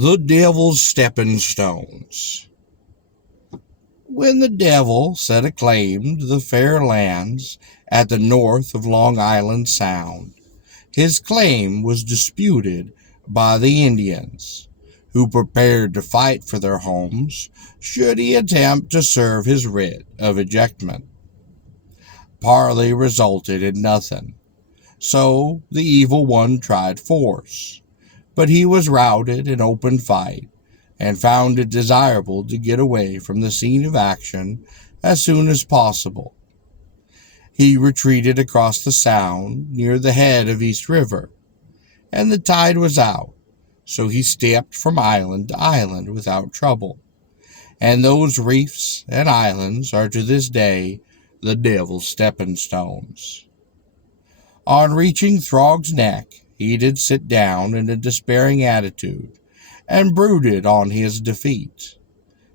The Devil's Stepping Stones. When the devil set a claim to the fair lands at the north of Long Island Sound, his claim was disputed by the Indians, who prepared to fight for their homes should he attempt to serve his writ of ejectment. Parley resulted in nothing, so the evil one tried force, but he was routed in open fight and found it desirable to get away from the scene of action as soon as possible. He retreated across the Sound near the head of East River, and the tide was out, so he stepped from island to island without trouble, and those reefs and islands are to this day the Devil's Stepping Stones. On reaching Throg's Neck, he did sit down in a despairing attitude, and brooded on his defeat,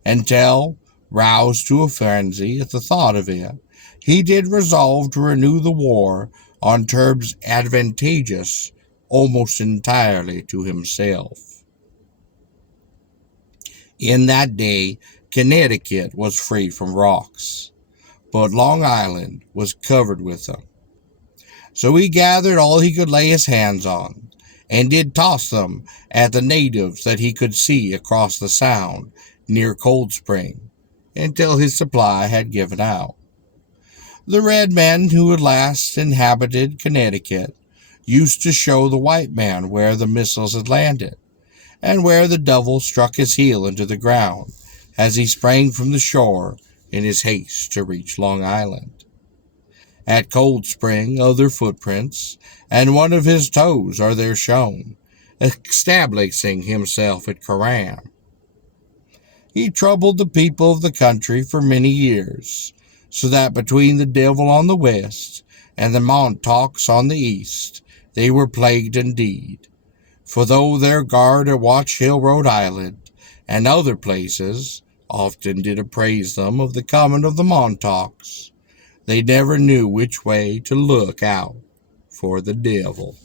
until, roused to a frenzy at the thought of it, he did resolve to renew the war on terms advantageous almost entirely to himself. In that day, Connecticut was free from rocks, but Long Island was covered with them. So he gathered all he could lay his hands on, and did toss them at the natives that he could see across the Sound near Cold Spring, until his supply had given out. The red men who had last inhabited Connecticut used to show the white man where the missiles had landed, and where the devil struck his heel into the ground as he sprang from the shore in his haste to reach Long Island. At Cold Spring other footprints, and one of his toes are there shown, establishing himself at Coram. He troubled the people of the country for many years, so that between the devil on the west and the Montauks on the east, they were plagued indeed. For though their guard at Watch Hill, Rhode Island, and other places, often did appraise them of the coming of the Montauks, they never knew which way to look out for the devil.